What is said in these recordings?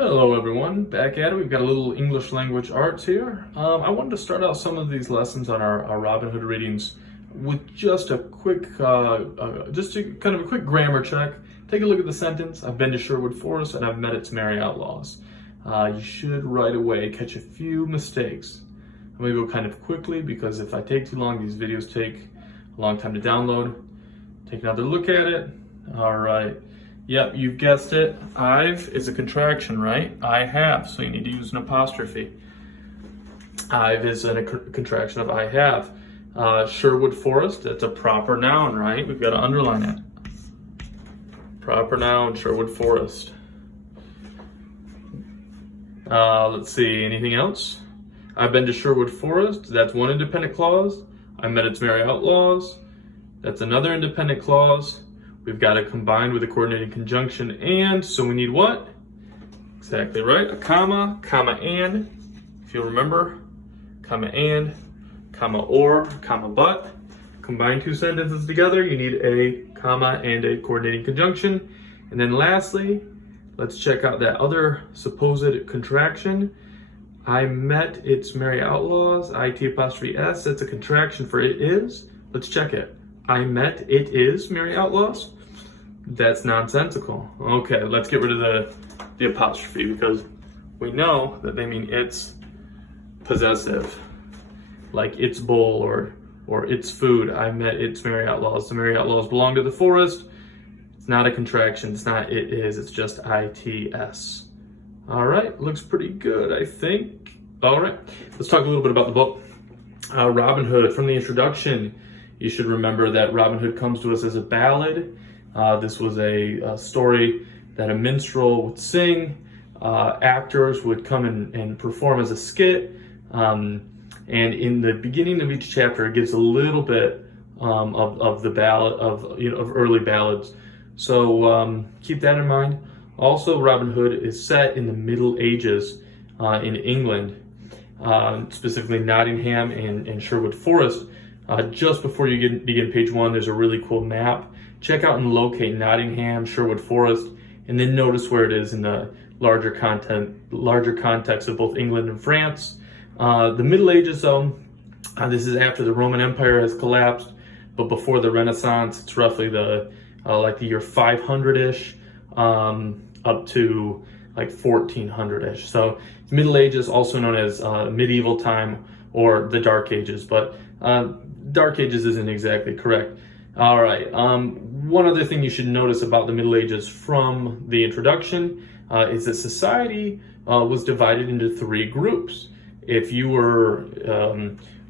Hello everyone, back at it. We've got a little English language arts here. I wanted to start out some of these lessons on our Robin Hood readings with just a quick, kind of a quick grammar check. Take a look at the sentence. I've been to Sherwood Forest and I've met its merry outlaws. You should right away catch a few mistakes. I'm going to go kind of quickly because if I take too long, these videos take a long time to download. Take another look at it. All right. Yep, you've guessed it. I've is a contraction, right? I have, so you need to use an apostrophe. I've is a contraction of I have. Sherwood Forest, that's a proper noun, right? We've got to underline it. Proper noun, Sherwood Forest. Let's see, anything else? I've been to Sherwood Forest, that's one independent clause. I met its merry outlaws, that's another independent clause. We've got it combined with a coordinating conjunction and, so we need what? Exactly right, a comma, comma and, if you'll remember, comma and, comma or, comma but. Combine two sentences together, you need a comma and a coordinating conjunction. And then lastly, let's check out that other supposed contraction. I met its merry outlaws, IT apostrophe S, that's a contraction for it is. Let's check it. I met it is merry outlaws. That's nonsensical. Okay, let's get rid of the apostrophe because we know that they mean it's possessive, like its bowl or its food. I met its merry outlaws. The merry outlaws belong to the forest. It's not a contraction. It's not it is. It's just ITS. All right, looks pretty good, I think. All right, let's talk a little bit about the book. Robin Hood. From the introduction, you should remember that Robin Hood comes to us as a ballad. This was a story that a minstrel would sing. Actors would come and perform as a skit. And in the beginning of each chapter, it gives a little bit of the ballad of early ballads. So keep that in mind. Also, Robin Hood is set in the Middle Ages in England, specifically Nottingham and Sherwood Forest. Just before you begin page 1, there's a really cool map. Check out and locate Nottingham, Sherwood Forest, and then notice where it is in the larger context of both England and France. The Middle Ages, though, this is after the Roman Empire has collapsed, but before the Renaissance. It's roughly the year 500-ish up to like 1400-ish. So Middle Ages, also known as medieval time or the Dark Ages, but Dark Ages isn't exactly correct. All right, one other thing you should notice about the Middle Ages from the introduction is that society was divided into 3 groups. If you were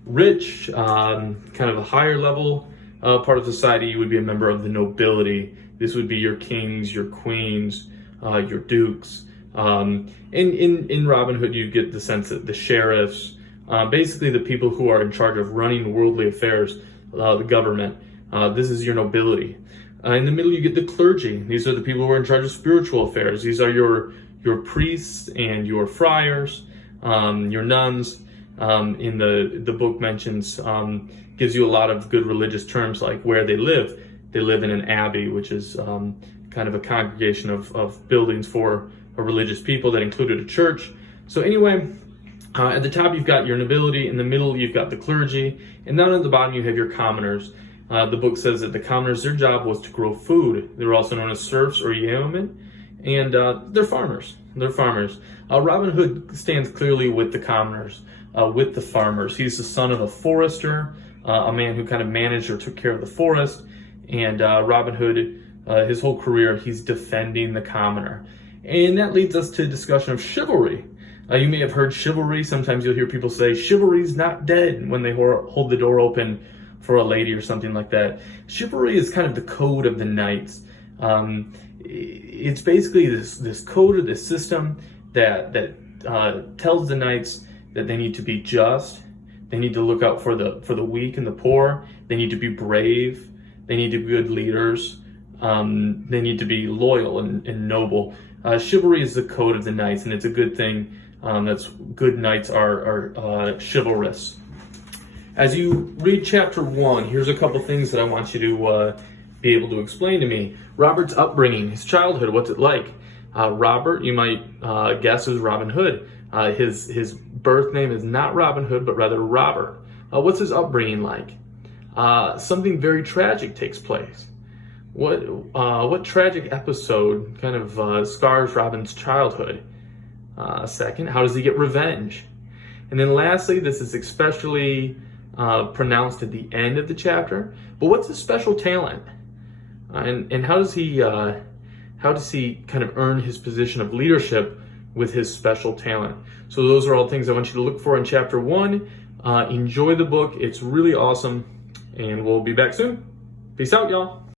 rich, kind of a higher level part of society, you would be a member of the nobility. This would be your kings, your queens, your dukes. In Robin Hood, you get the sense that the sheriffs, basically the people who are in charge of running worldly affairs, the government, this is your nobility. In the middle, you get the clergy. These are the people who are in charge of spiritual affairs. These are your priests and your friars, your nuns. In the book mentions, gives you a lot of good religious terms like where they live. They live in an abbey, which is kind of a congregation of buildings for a religious people that included a church. So anyway, at the top, you've got your nobility. In the middle, you've got the clergy. And down at the bottom, you have your commoners. The book says that the commoners, their job was to grow food. They were also known as serfs or yeomen. And they're farmers. They're farmers. Robin Hood stands clearly with the commoners, with the farmers. He's the son of a forester, a man who kind of managed or took care of the forest. And Robin Hood, his whole career, he's defending the commoner. And that leads us to a discussion of chivalry. You may have heard chivalry. Sometimes you'll hear people say chivalry's not dead when they hold the door open for a lady or something like that. Chivalry is kind of the code of the knights. It's basically this code or this system that tells the knights that they need to be just, they need to look out for the weak and the poor, they need to be brave, they need to be good leaders, they need to be loyal and noble. Chivalry is the code of the knights, and it's a good thing. That's good knights are chivalrous. As you read chapter 1, here's a couple things that I want you to be able to explain to me. Robert's upbringing, his childhood, what's it like? Robert, you might guess, is Robin Hood. His birth name is not Robin Hood, but rather Robert. What's his upbringing like? Something very tragic takes place. What tragic episode kind of scars Robin's childhood? Second, how does he get revenge? And then lastly, this is especially pronounced at the end of the chapter, but what's his special talent? And how does he kind of earn his position of leadership with his special talent? So those are all things I want you to look for in chapter 1. Enjoy the book. It's really awesome, and we'll be back soon. Peace out, y'all.